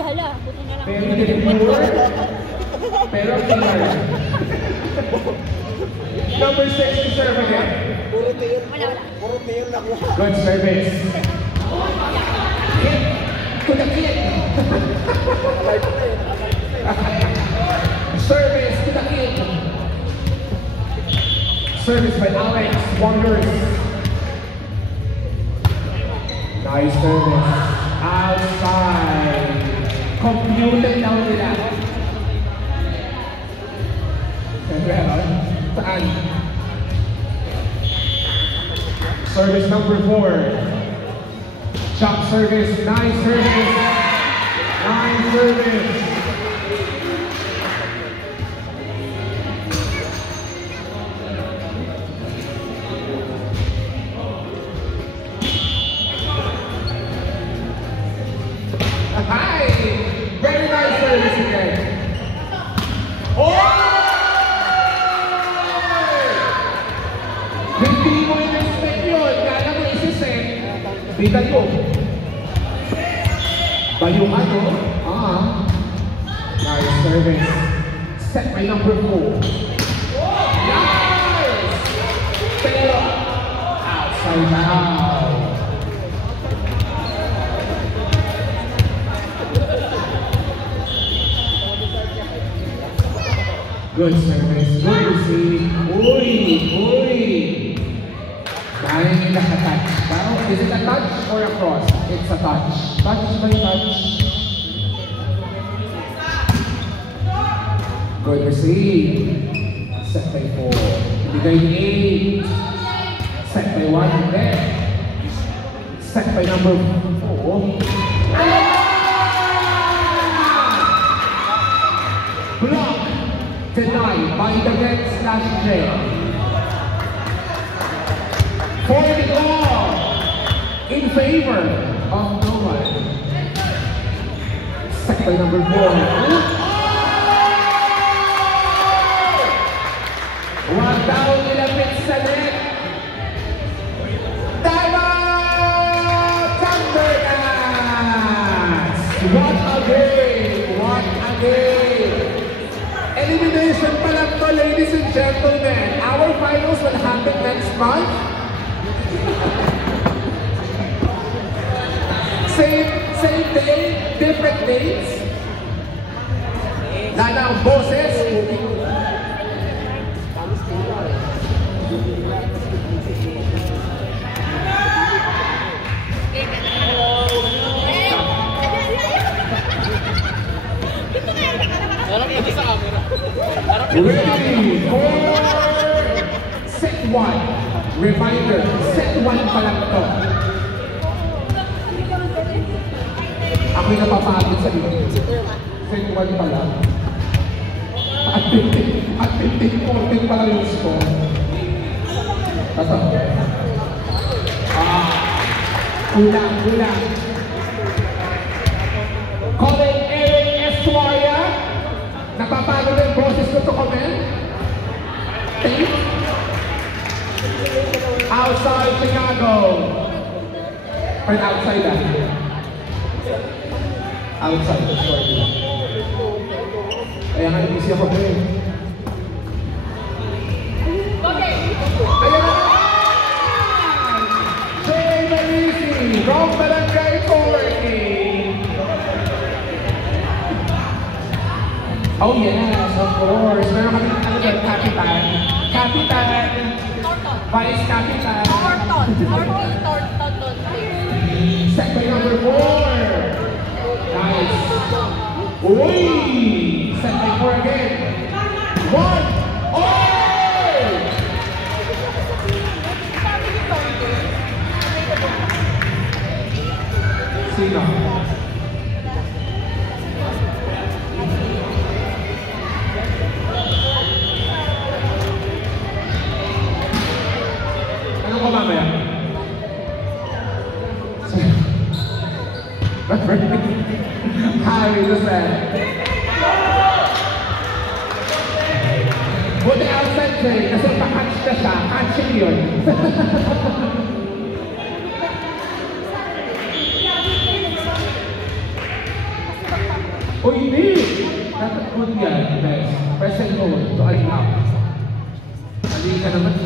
Hala, buto na lang. Pero clear. Number 6 to serve again. Puro tail. Wala. Puro tail lang. Good service. Hit to the kid. Service to the kid. Service by Alex Wonders. Nice service. Outside. Computer daw nila. Saan? Service number 4. Chop service. Nice service. Nice service. Hi! Very nice service again. Oh! Hindi mo in-expect yun. Kala mo isi-set. Dita yun. Bayuhan mo. Nice service. Set by number 4. Nice! Pero outside now. Good service. Good receive. Uy! Dahil yung naka-touch. Is it a touch or a cross? It's a touch. Touch by touch. Good receive. Set by 4. Ibigay ni 8. Set by 1. Then. Set by number 4. Block. Denied by the red/J. For the goal in favor of no one. Set by number 4. Wag daw nilapit sa net. Diamond Thundercats! What a game! What a game! Elimination pa lang to, ladies and gentlemen. Our finals will happen next month. Same day, different dates. Lala ang boses. Ready for set 1. Reminder, set 1 pa lang to. Ako'y napapagod sa inyo. Set 1 pa lang. At 15-14 pa lang yung score. Ito. Kulang. Calling Eric Estuaria. Napapagod yung boses ko to comment. Tape. Outside Chicago. Or outside that. Outside. Kaya nga busy ako eh. Okay. Ayan na! Jay Marisi from Barangay 40. Oh yes, of course. Meron kami Kapitan. Vice Kapitan. Thornton. Set by number 4. Nice. Uy! Set by 4 again. 1. Oh! Sino? Anong ka mamaya? Harry the Sad. Buti outside siya kasi pa-catch ka siya. Catching yun. Uy, hindi! Dapat good yan. Best. Press and hold. To unlock. Mali ka naman.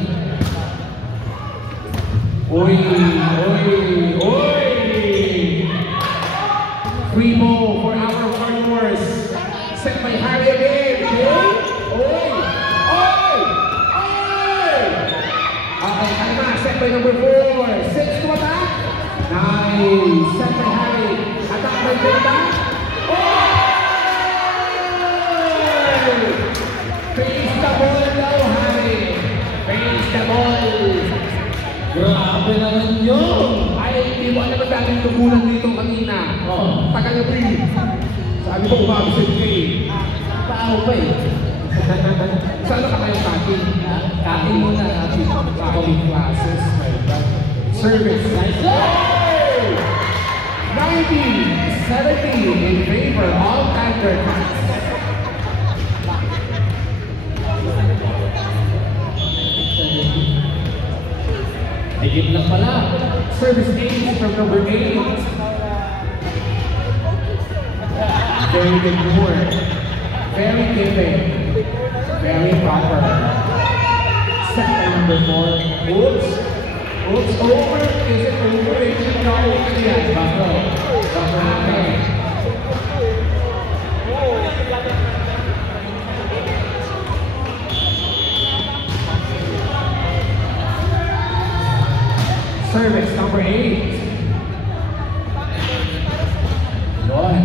Uy! Uy! Uy! Free ball for our warriors. Set by Harry again. Okay? Uy! Uy! Uy! Okay, kalma. Set by number 4. 6 to attack. Nice. Set by Harry. Attack by Delta. Face the ball daw, Harry. Face the ball. Grabe naman yun! Ay, hindi mo alam ang daming lubulan dito kanina. Oh. Tagal na breathe. Sabi ko, umabsent ka eh. Tao pa eh. Saan ka kayong cutting? Cutting muna natin. Cutting classes. My God. Service. Nice. 90-70 in favor of Thundercats. Higit lang pala. Service 8 from number 8. Very good work. Very giving. Very proper. Set by number 4. Oops. Oops. Over. Is it over? It should go over yet. Buffalo. Okay. Service number 8. Good.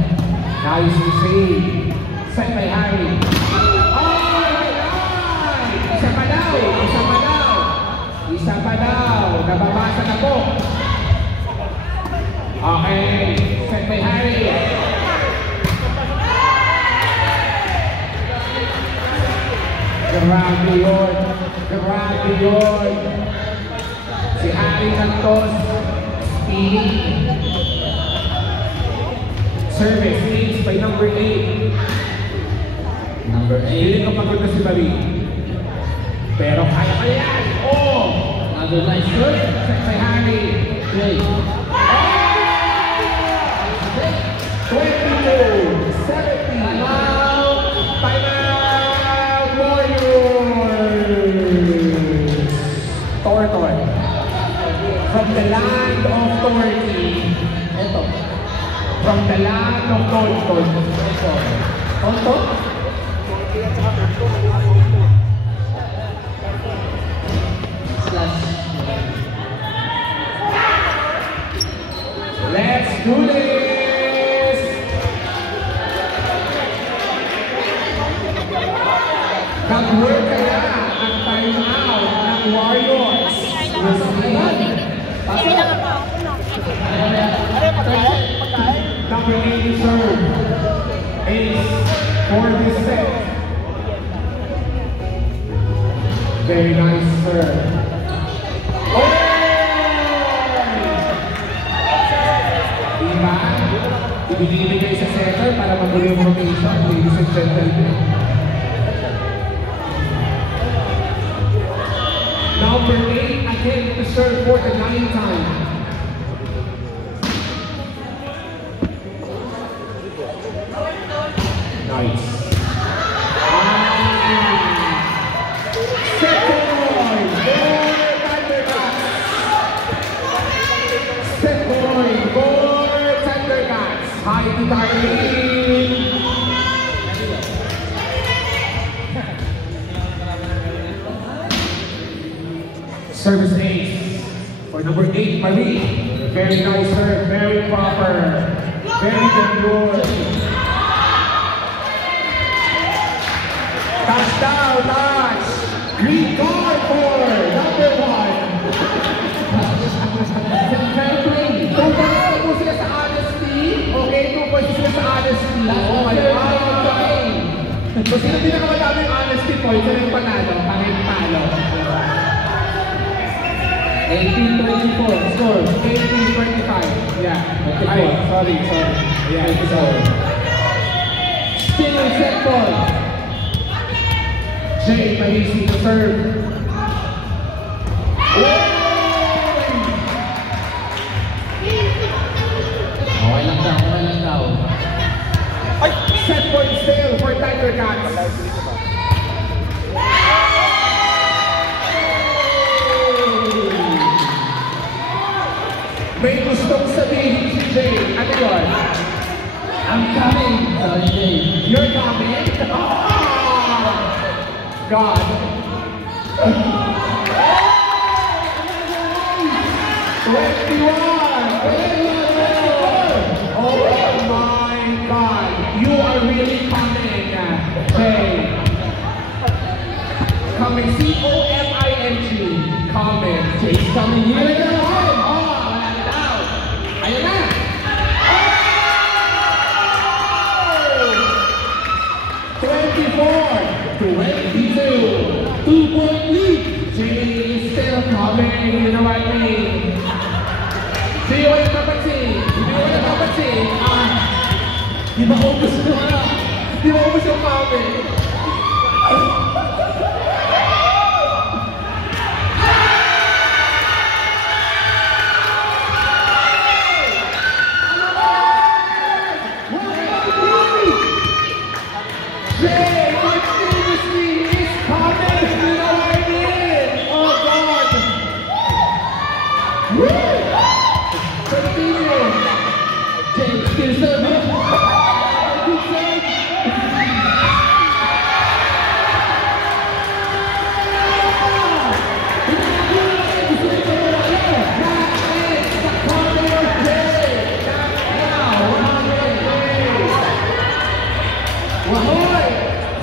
Nice to see. Set by Harry. Oh my God! Isa pa daw. Isa pa daw. Isa pa daw. Nababasa na po. Okay. Set by Harry. Grabe yun. Grabe yun. Si Harry Santos, speeding. Service needs by number 8. Number 8. Hindi ko pagod na si Marie. Pero kaya pa yan! Oh! Another nice shot. Set by Harry. Great. 22-70. Time out! Time out! Warriors! Tortoy. From the land of Turkey. Eto. From the land of Tonton. Tonton? Slash. Let's do this! Nag-work ka na ang timeout ng Warriors. Kailangan pa ako na. Number 8 serve is for this set. Very nice serve. Oh! Diba? Ibinibigay sa setter para magulo yung rotation, ladies and gentlemen. Number 8 again to serve for the 9th time. Nice. Set point for Thundercats. Set point for Thundercats. High to Darlene. Service 8 for number 8, Marie. Very nice serve, very proper, very good. Touchdown, touch! Green card for number 1. Fair play. 2 points na po sila sa honesty. Okay, 2 points sila sa honesty. Oh my God! Okay. So, sino pinakamadaming honesty points? Sino yung panalo? Kahit talo. 18-24. Score. 18-25. Yeah. Ay, sorry. Yeah, sorry. Still set ball. Jay Mahisi to serve. Okay lang daw. Ay! set point still for Tiger Cats. May gustong sabihin si Jay. Ano yun? I'm coming. Sorry, Jay. You're coming? God. Oh my God. You are really coming, Jay. Coming. C-O-M-I-N-G. Coming. Jay's coming here. Ayun na. Wala na daw. Ayun na. 24-22. 2-point lead. Jimmy is still coming. You know what I mean? Hindi ko napapansin. Di ba ubus mo na? Di ba ubus yung coming? Jay continuously is coming. You know what I mean? Oh God. Woo! Continue. Jay, still serving. Good save. Wahoy!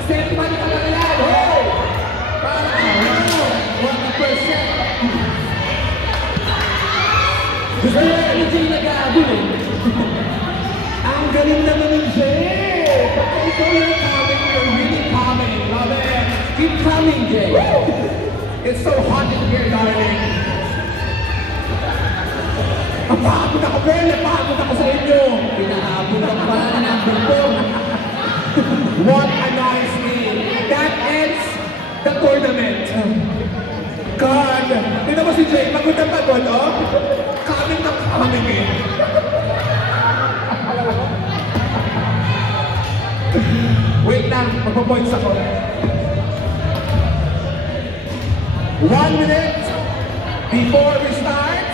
Set man pa lang yan! Hoy! Gusto nyo ni Jay nag-aabol eh. Ang galing naman ni Jay! Baka ikaw yung coming, you're really coming. Love it! Keep coming, Jay. It's so hot in here, darling. Napagod ako, Ben! Napagod ako sa inyo! Pinahabol ang pala na number 4. What a nice game! That ends the tournament. God! Tignan mo si Jay, pagod na pagod, oh? Coming na coming eh. Wait lang, magpo-points ako. 1 minute before we start.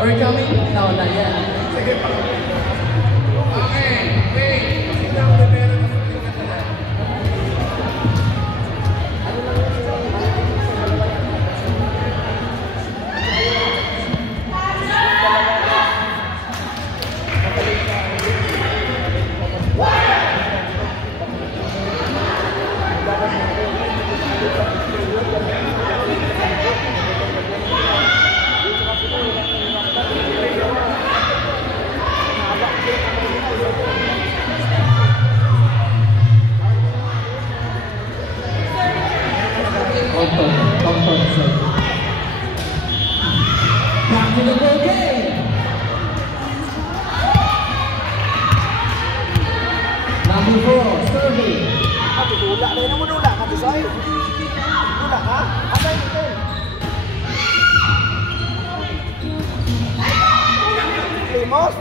Are we coming? No, not yet. Sige pa. Okay, wait. Tignan ko na meron na sa tingnan nila. Back to the ball game. Number 4, serving. Dula, kaya mo dula ka, Tisoy. Dula ka? Atay, atay. Limos?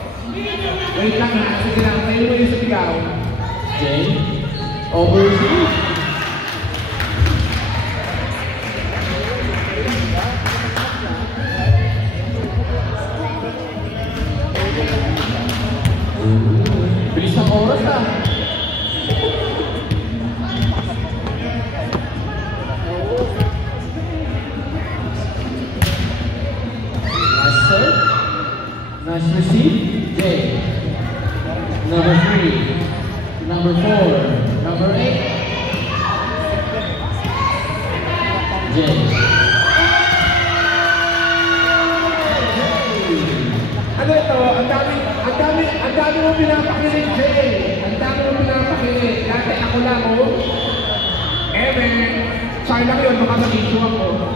Wait lang ha. Sige lang, tayo mo yung sigaw. Jay, overseas. Bilis ng oras ah. Nice serve. Nice receive. Jay. Number 3. Number 4. Number 8. Jay. Ano ito? Ang dami mo pinapakilig, Jay. Ang dami mo pinapakilig. Dati ako lang, oh. Man. Sorry lang yun, baka mag-issue ako.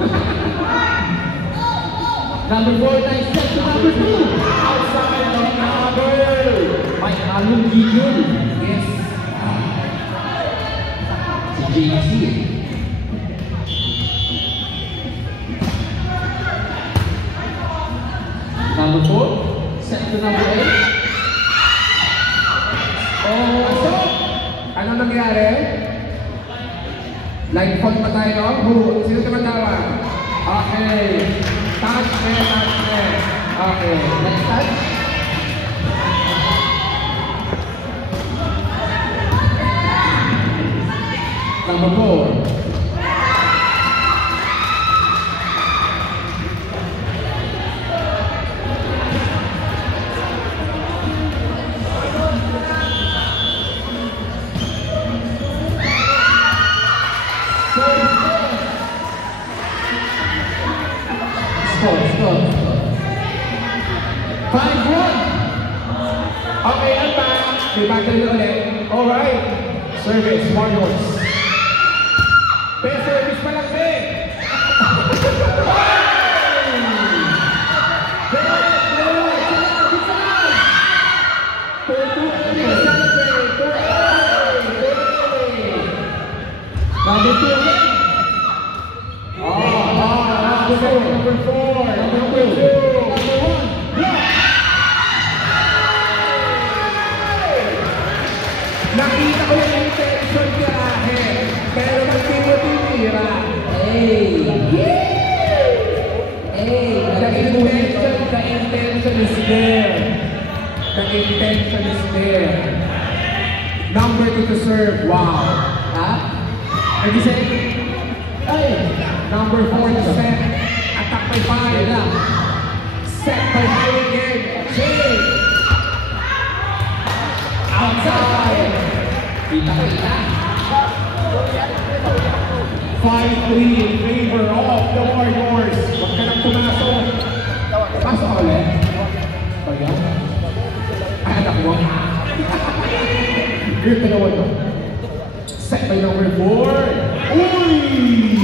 Number 4, nice step to number 2. Outside of number. May halong gigil. Yes. Si JC. Number 4, set to number 8. Pasok! Ano nangyari? Line fault pa tayo? Who? Sino tumatawag? Okay. Touch net, touch net. Okay. Next touch. Number 4. Stop. 5-1. Okay, ang back. May battle na ulit. Alright. Service, Warriors. Best service pa lang din. Number 2 again. Number 4. Number 2. Number 1. Nakita ko yung intention karahe, pero hindi mo tinira. Hey! The intention is there. The intention is there. Number 2 to serve. Wow. Ha? What did you say? Ay! Number 4 to set. Attack by 5. Set by 5 again. Change. Outside. Kita. 5-3 in favor of the Warriors. Huwag ka nang pumasok. Pasok ka ulit. Baga? Ay, anak mo. Yung dalawa to. Set by number 4. Uy!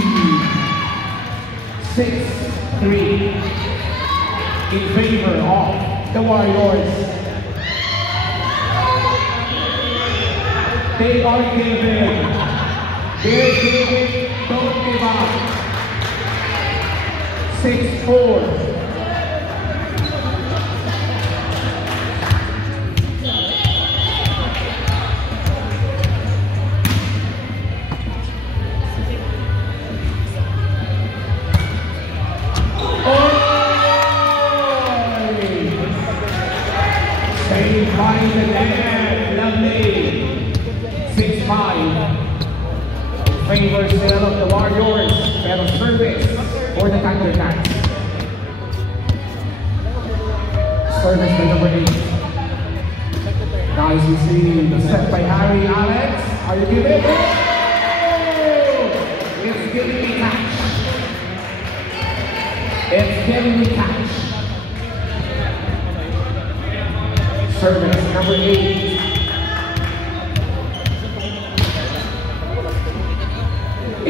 6-3 in favor of the Warriors. They are giving. They're giving. Don't give up. 6-4. Saved by the net. Lovely. 6-5. Favor still of the Warriors. Pero service for the Thundercats. Service by number 8. Nice to see. Set by Harry. Alex, are you giving it? It's giving me catch. It's giving me catch. Service number 8.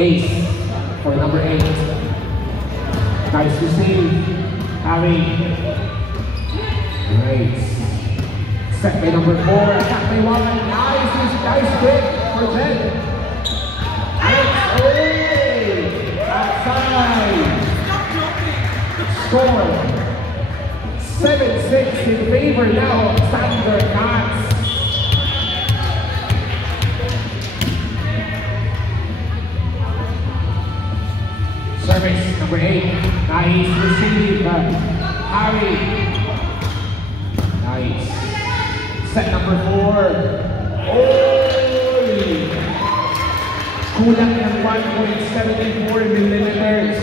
Ace for number 8. Nice to see. Harry. Great. Set by number 4. Attack by 1. Nice quick for Zen. Outside. Score. 7-6 in favor now of Thundercats. Service number 8. Nice receive. Harry. Nice. Set number 4. Oh! Kulang ng 1.74 millimeters.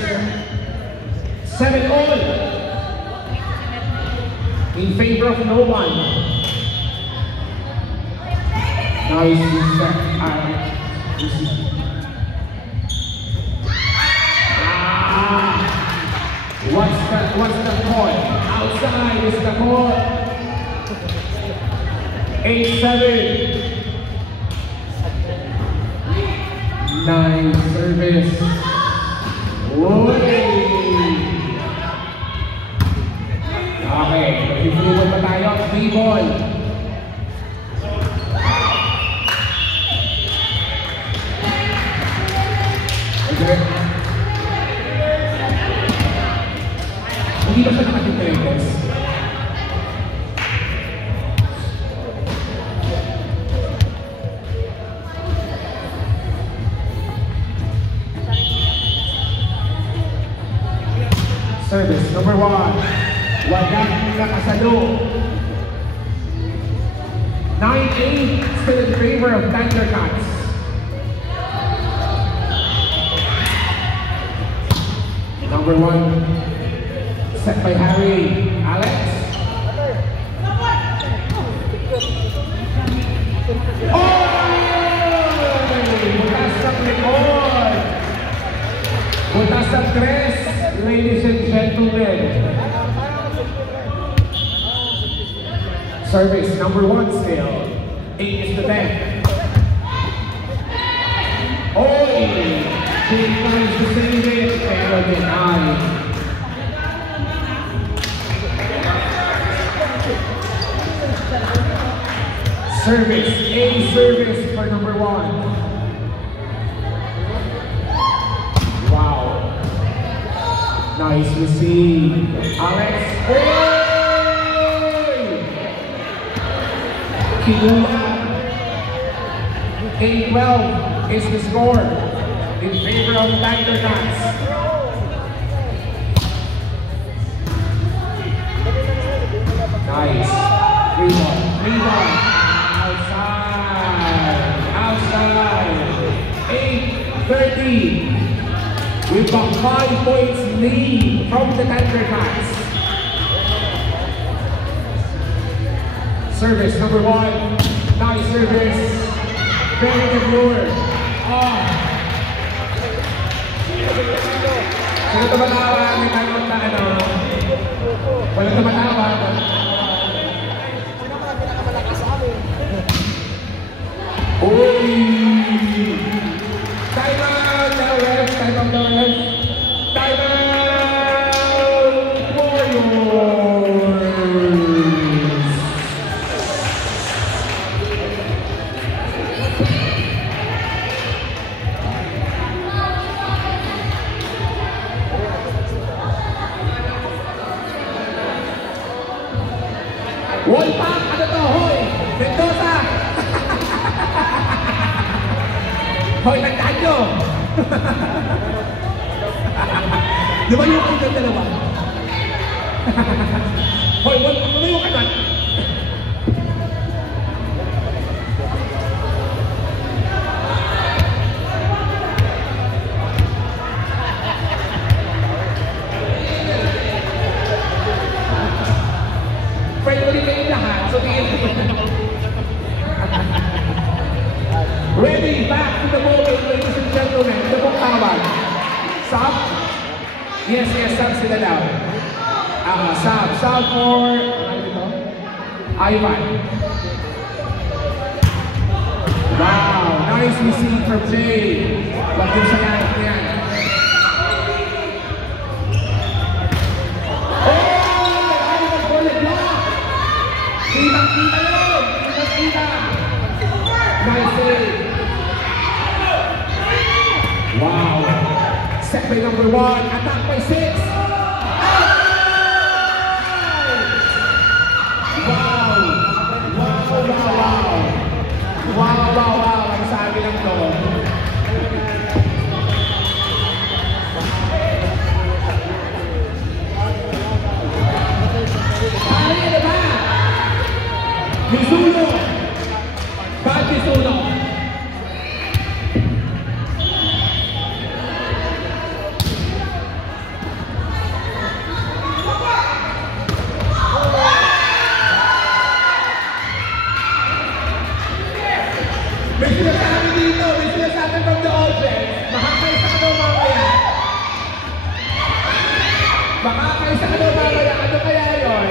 7 all. In favor of no one. Nice set. What's the call? Outside is the call. 8-7. Nice service. Okay, mag-fluid pa tayo. 3 ball. Okay. Hindi ba siya nakatipagos? number 1. Wagang nakasalo. 9-8, still in favor of Thundercats. Number 1, set by Harry. Alex. Butas ang likod. Butas ang tres, ladies and gentlemen. Service number 1 still. 8-10. Oy! She tries to save it, pero denied. Service, a service for number 1. Wow. Nice receive. Alex. Oy! Kinuha. 8-12 is the score in favor of Thundercats. Nice. Rebound. Outside. 8-13. We've got 5 points lead from the Thundercats. Service number 1. Nice service. Very good lure. Sino tumatawa? May tanong na ano? Wala tumatawa. Uy! Time out! Now ref! Time out! Now ref! Time out! Warriors! One pack! Ano to? Hoy! Mendoza! Hoy, tandaan nyo! Lumayo kayo ng dalawa. Hoy, lumayo ka na! Pwede ulit kayong lahat, so tingin ko. Ready, back to the ball game, ladies and gentlemen. Ito pong tawag. Sub? Yes, sub sila daw. Sub for... ano ito? Ivan. Wow, nice receive from Jay. Wag yung sa lahat niyan. Kita yun! Kita! Nice save! Wow! Set by number 1, attack by 6! Wow! Wow! Ang sabi lang to. Ano ba? Misuno! Bad Misuno! May sinasabi dito! May sinasabi from the offense! Makakaisa ka daw mamaya! Makakaisa ka daw mamaya! Ano kaya yun?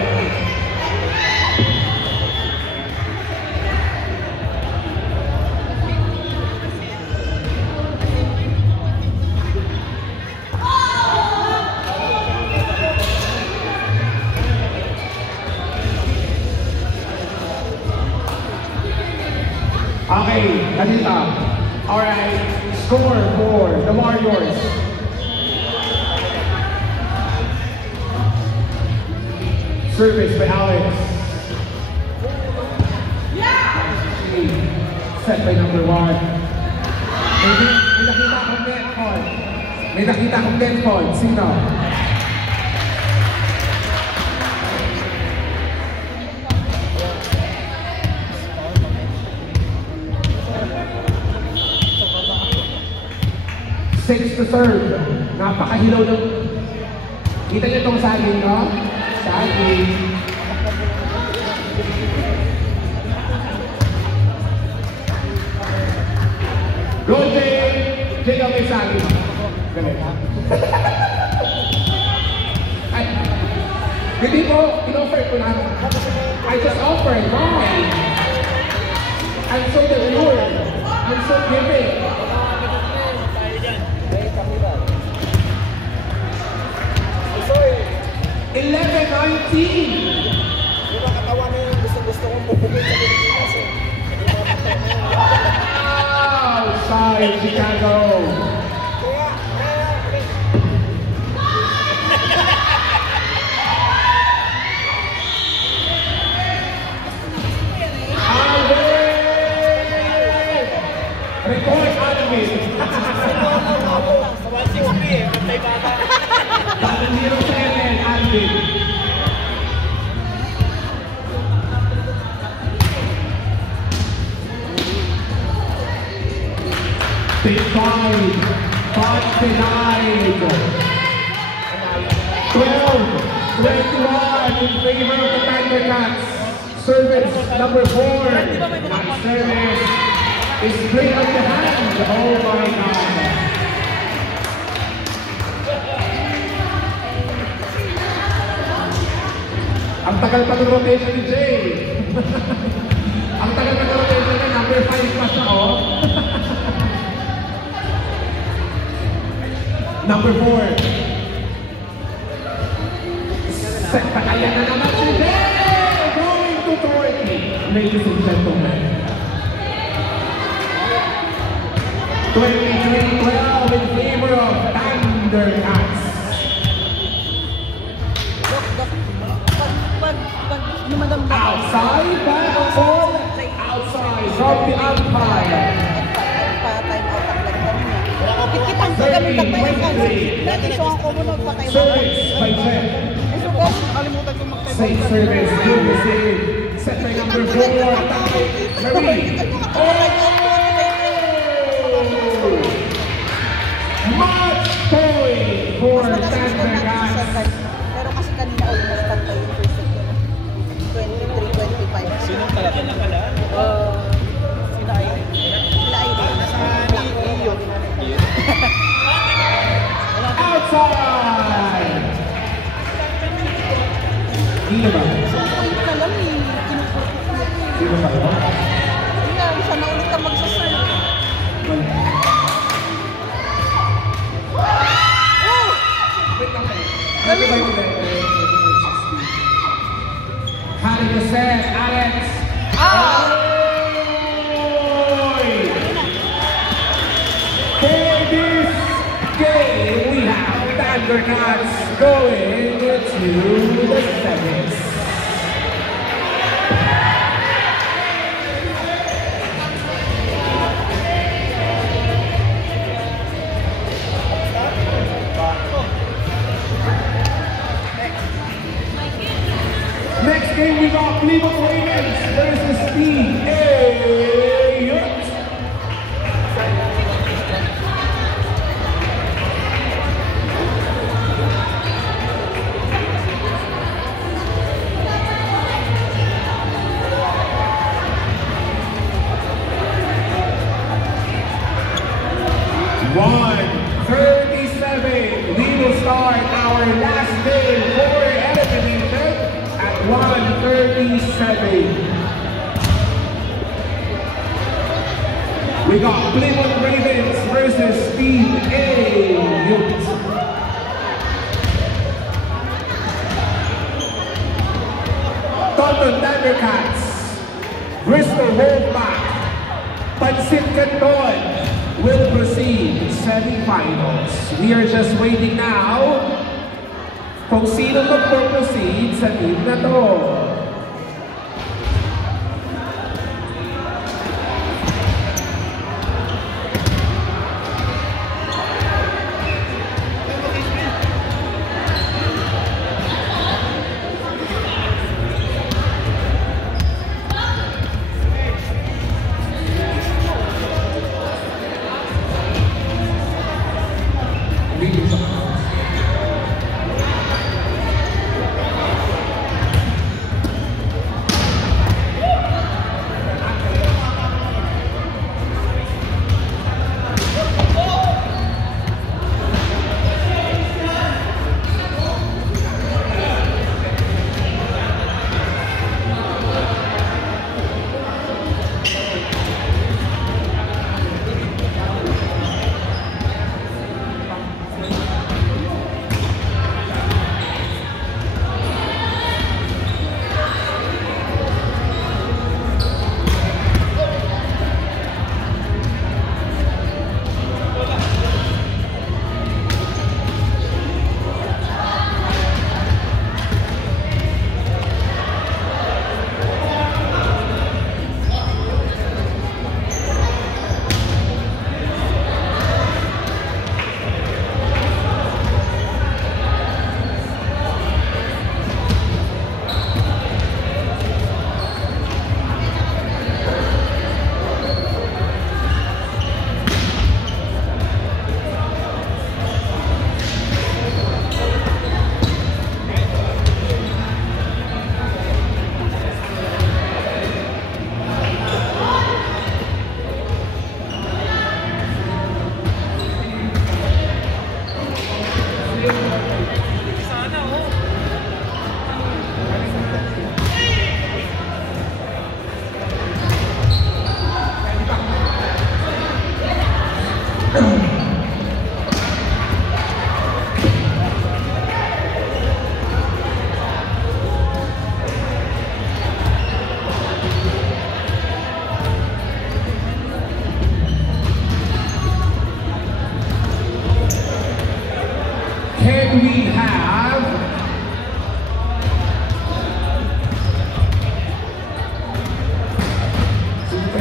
Okay, Anita. Alright, score for the Warriors. Service by Alex. Set by number 1. May nakita akong net point. Sino? 6 to serve. Napakahilaw ng... Kita niyo itong saging, no? Saging. Go, Jay! Jay, ang may saging. Galing. Ay, hindi po, in-offer ko lang. I just offered. Why? I'm so demure. I'm so giving. 11-19. Yung mga katawan na yung gusto kong pupugin sa Pilipinas eh. Outside Chicago. Record Alvin. Sa 160 eh, patay bata. 707 Alvin. Big 5, 5 denied. 12-21 in favor of the Thundercats. Service number 4. And service is played on the hand. Oh my God. Ang tagal pa ng rotation ni Jay. Ang tagal pa ng rotation niya. Number 5 pa siya, oh. Number 4. Set pa kaya na naman si Jay. Going to 40. Ladies and gentlemen. 23-12 in favor of Thundercats. Outside, back on, outside, from the umpire. Service by Jeff. Safe service, good receive. Set by number 4, Marie. Match point for Thundercats. Pero kasi kanina almost pantay yung first set ko. 23-25. Sinong talaga na pala? Sila Irene. Sila Irene. Outside! Sino ba? So, point na lang eh. Kinupurpok na eh. Sino ba? Kaya, siya na ulit ang magsaserve. Having the set, Alex. For this game, we have Thundercats going to the semis. Next game we got Cleveland Ravens versus Steve Elliott. We will start our last game for elimination at 1:37. We got Cleveland Ravens versus Steve Elliott. Taunton Thundercats, Bristol Wolfpack, Pansit Canton will proceed to semi-finals. We are just waiting now kung sino mag-proceed sa team na to.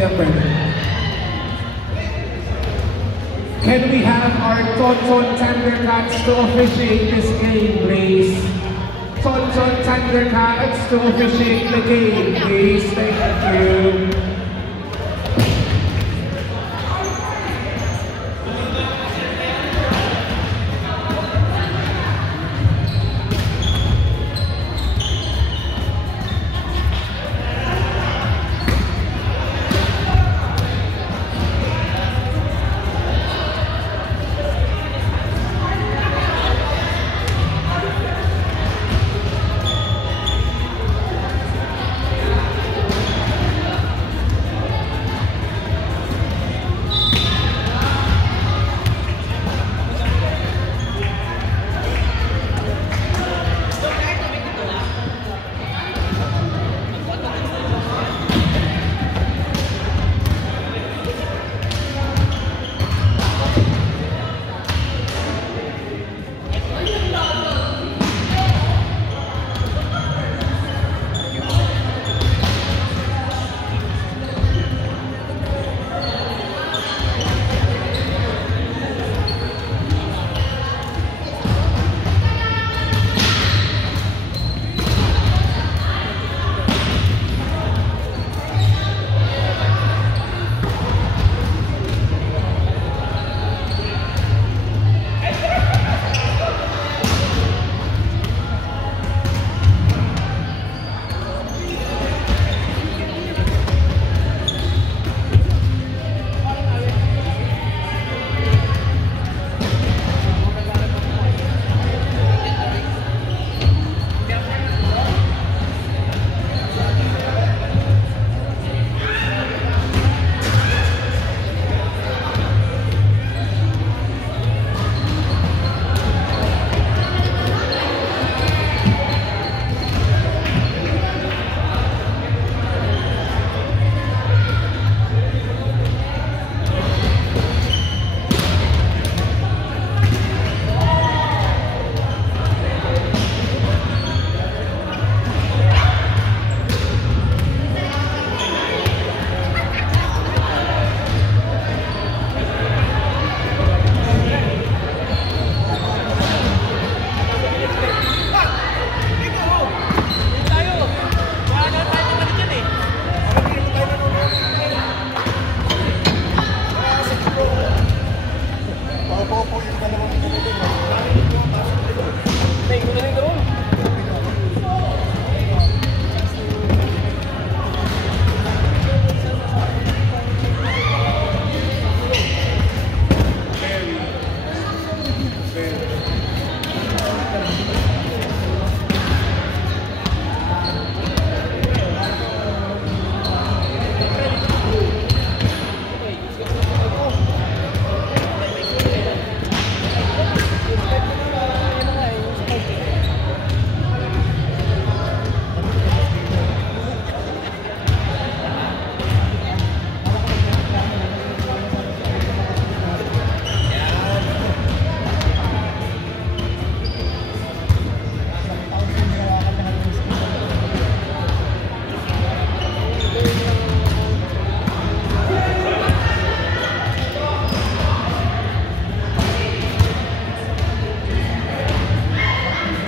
number. Can we have our Tonton Thundercats to officiate this game, please? Tonton Thundercats to officiate the game, please. Thank you.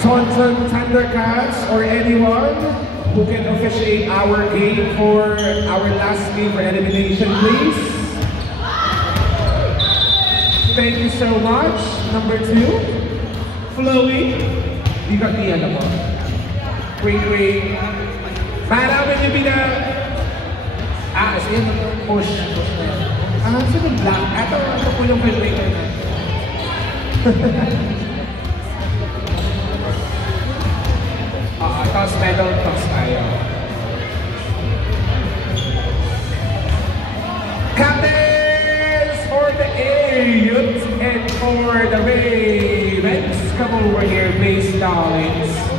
Tonton Thundercats or anyone who can officiate our game for our last game for elimination, please. Thank you so much. Number 2, Chloe. You got the other one. Ring. Para when you be the... sige, push. Sino black? Ito po yung ring. Toss medal, toss tayo. Captains for the Utes and for the Ravens. Come over here, please, darlings.